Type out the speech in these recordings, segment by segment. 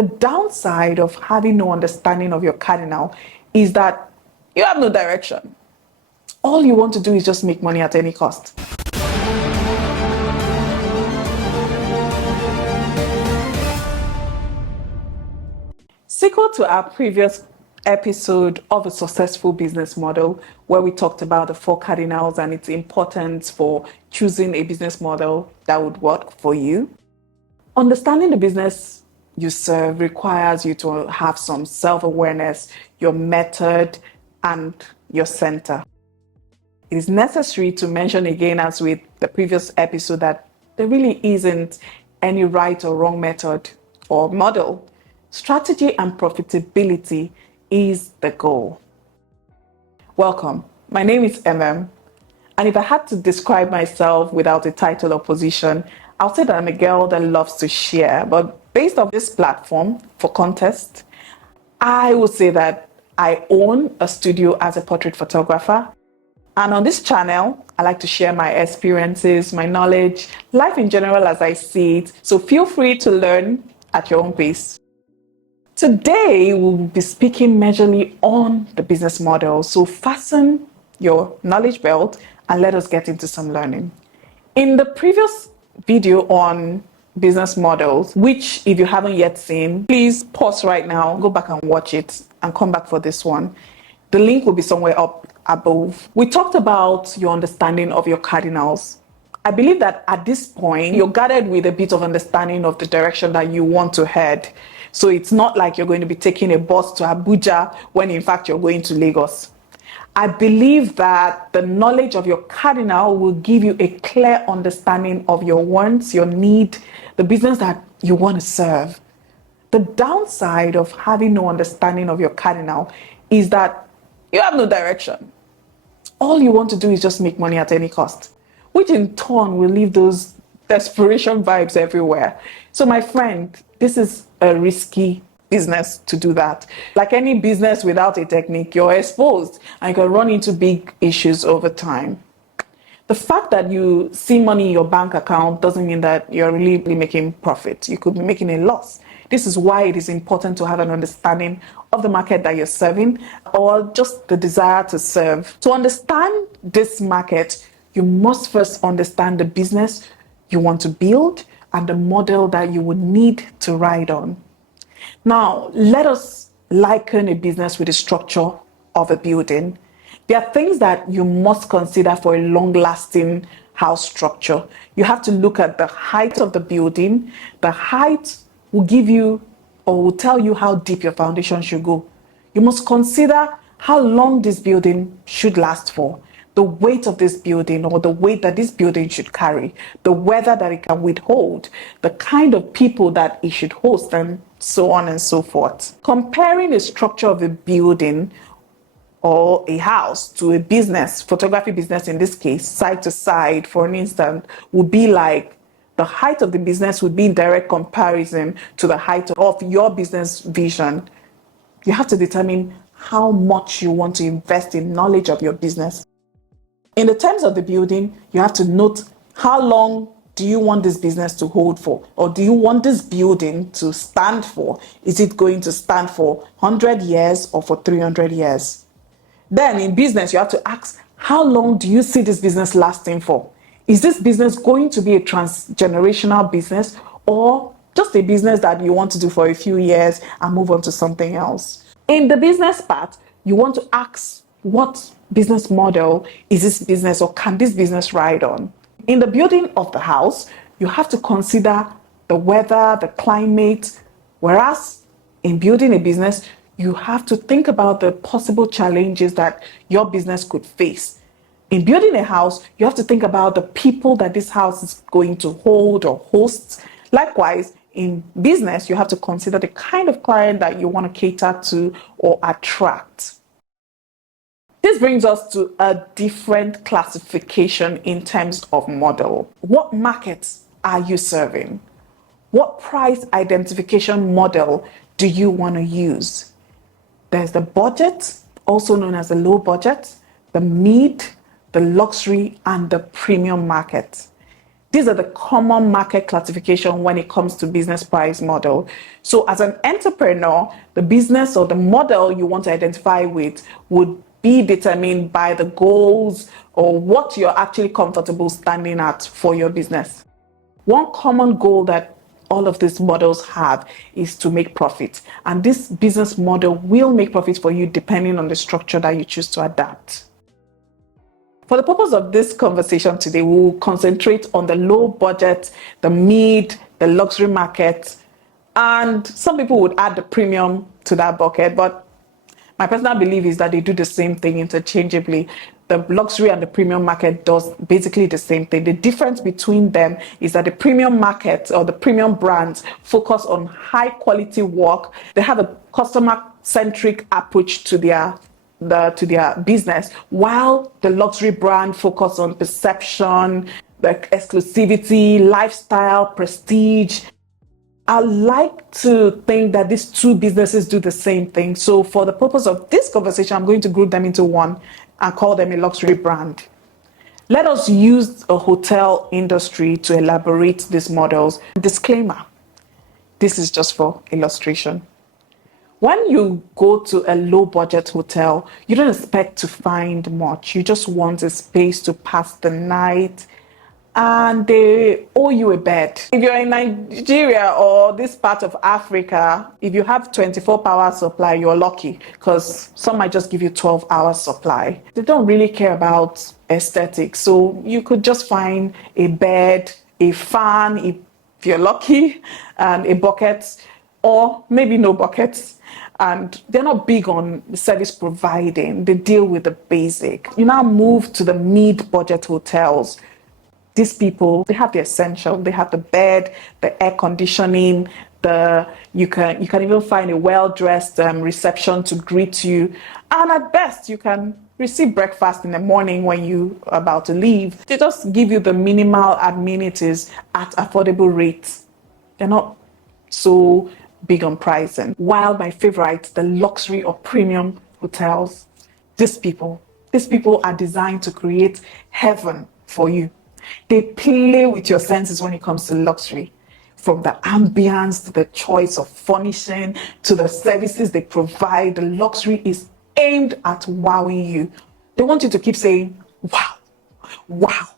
The downside of having no understanding of your cardinal is that you have no direction. All you want to do is just make money at any cost. Sequel to our previous episode of a successful business model, where we talked about the 4 cardinals and its importance for choosing a business model that would work for you. Understanding the business you serve requires you to have some self-awareness, your method, and your center. It is necessary to mention again, as with the previous episode, that there really isn't any right or wrong method or model. Strategy and profitability is the goal. Welcome. My name is Emem, and if I had to describe myself without a title or position, I'll say that I'm a girl that loves to share. But based on this platform, for context, I would say that I own a studio as a portrait photographer. And on this channel, I like to share my experiences, my knowledge, life in general as I see it. So feel free to learn at your own pace. Today, we'll be speaking majorly on the business model. So fasten your knowledge belt and let us get into some learning. In the previous video on business models, which if you haven't yet seen, please pause right now, go back and watch it and come back for this one. The link will be somewhere up above. We talked about your understanding of your cardinals. I believe that at this point, you're guided with a bit of understanding of the direction that you want to head. So it's not like you're going to be taking a bus to Abuja when in fact you're going to Lagos. I believe that the knowledge of your cardinal will give you a clear understanding of your wants, your need, the business that you want to serve. The downside of having no understanding of your cardinal is that you have no direction. All you want to do is just make money at any cost, which in turn will leave those desperation vibes everywhere. So my friend, this is a risky business to do that. Like any business without a technique, you're exposed and you can run into big issues over time. The fact that you see money in your bank account doesn't mean that you're really making profit. You could be making a loss. This is why it is important to have an understanding of the market that you're serving, or just the desire to serve. To understand this market, you must first understand the business you want to build and the model that you would need to ride on. Now, let us liken a business with the structure of a building. There are things that you must consider for a long-lasting house structure. You have to look at the height of the building. The height will give you or will tell you how deep your foundation should go. You must consider how long this building should last for, the weight of this building or the weight that this building should carry, the weather that it can withhold, the kind of people that it should host, and so on and so forth. Comparing the structure of a building or a house to a business, photography business in this case, side to side, for an instant, would be like the height of the business would be in direct comparison to the height of your business vision. You have to determine how much you want to invest in knowledge of your business. In the terms of the building, you have to note how long do you want this business to hold for? Or do you want this building to stand for? Is it going to stand for 100 years or for 300 years? Then in business, you have to ask, how long do you see this business lasting for? Is this business going to be a transgenerational business or just a business that you want to do for a few years and move on to something else? In the business part, you want to ask, what business model is this business or can this business ride on? In the building of the house, you have to consider the weather, the climate, whereas in building a business, you have to think about the possible challenges that your business could face. In building a house, you have to think about the people that this house is going to hold or host. Likewise, in business, you have to consider the kind of client that you want to cater to or attract. This brings us to a different classification in terms of model. What markets are you serving? What price identification model do you want to use? There's the budget, also known as the low budget, the mid, the luxury, and the premium market. These are the common market classification when it comes to business price model. So as an entrepreneur, the business or the model you want to identify with would be determined by the goals or what you're actually comfortable standing at for your business. One common goal that all of these models have is to make profit. And this business model will make profit for you depending on the structure that you choose to adapt. For the purpose of this conversation today, we will concentrate on the low budget, the mid, the luxury market, and some people would add the premium to that bucket, but my personal belief is that they do the same thing interchangeably. The luxury and the premium market does basically the same thing. The difference between them is that the premium market or the premium brands focus on high quality work. They have a customer centric approach to their business, while the luxury brand focus on perception, the exclusivity, lifestyle, prestige. I like to think that these two businesses do the same thing. So for the purpose of this conversation, I'm going to group them into one and call them a luxury brand. Let us use a hotel industry to elaborate these models. Disclaimer, this is just for illustration. When you go to a low budget hotel, you don't expect to find much. You just want a space to pass the night, and they owe you a bed. If you're in Nigeria or this part of Africa, if you have 24-hour supply, you're lucky, because some might just give you 12-hour supply. They don't really care about aesthetics. So you could just find a bed, a fan, if you're lucky, and a bucket, or maybe no buckets. And they're not big on service providing. They deal with the basic. You now move to the mid-budget hotels. These people, they have the essential. They have the bed, the air conditioning, you can even find a well-dressed reception to greet you. And at best, you can receive breakfast in the morning when you're about to leave. They just give you the minimal amenities at affordable rates. They're not so big on pricing. While my favorite, the luxury or premium hotels, these people are designed to create heaven for you. They play with your senses when it comes to luxury. From the ambience to the choice of furnishing to the services they provide, the luxury is aimed at wowing you. They want you to keep saying, wow, wow,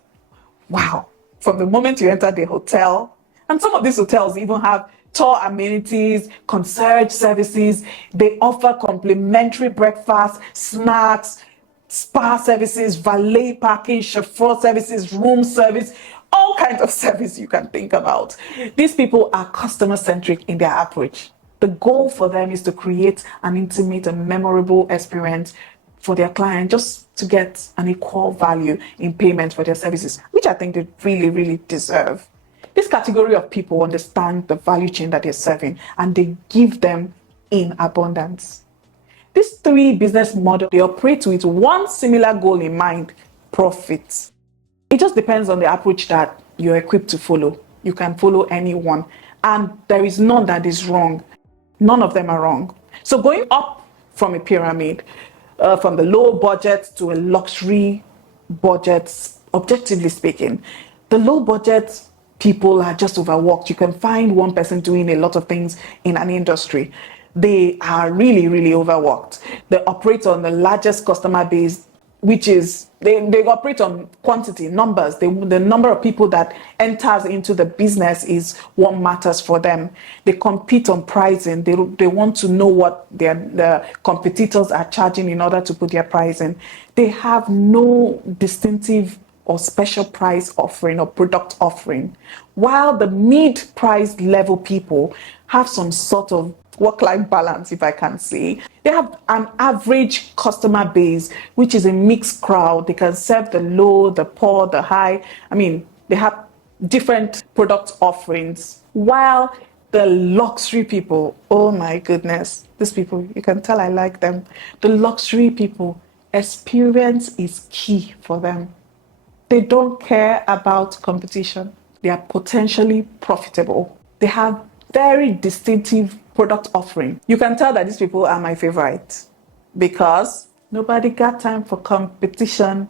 wow. From the moment you enter the hotel, and some of these hotels even have tour amenities, concierge services. They offer complimentary breakfast, snacks, spa services, valet parking, chauffeur services, room service, all kinds of service you can think about. These people are customer-centric in their approach. The goal for them is to create an intimate and memorable experience for their client, just to get an equal value in payment for their services, which I think they really, really deserve. This category of people understand the value chain that they're serving, and they give them in abundance. These three business models, they operate with one similar goal in mind: profit. It just depends on the approach that you're equipped to follow. You can follow any one, and there is none that is wrong. None of them are wrong. So going up from a pyramid, from the low budget to a luxury budget, objectively speaking, the low budget people are just overworked. You can find one person doing a lot of things in an industry. They are really, really overworked. They operate on the largest customer base, which is, they operate on quantity, numbers. The number of people that enters into the business is what matters for them. They compete on pricing. They want to know what the competitors are charging in order to put their pricing. They have no distinctive or special price offering or product offering, while the mid-price level people have some sort of work-life balance, if I can say. They have an average customer base, which is a mixed crowd. They can serve the low, the poor, the high. I mean, they have different product offerings, while the luxury people, oh my goodness, these people, you can tell I like them. The luxury people, experience is key for them. They don't care about competition. They are potentially profitable. They have very distinctive product offering. You can tell that these people are my favorite because nobody got time for competition.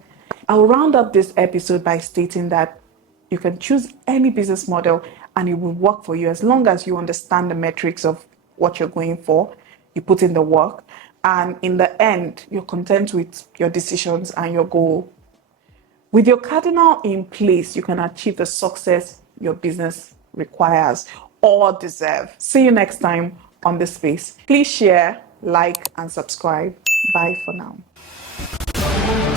I'll round up this episode by stating that You can choose any business model and it will work for you as long as you understand the metrics of what you're going for, you put in the work, and in the end, you're content with your decisions and your goal. With your cardinal in place, you can achieve the success your business requires or deserve. See you next time on this space. Please share, like, and subscribe. Bye for now.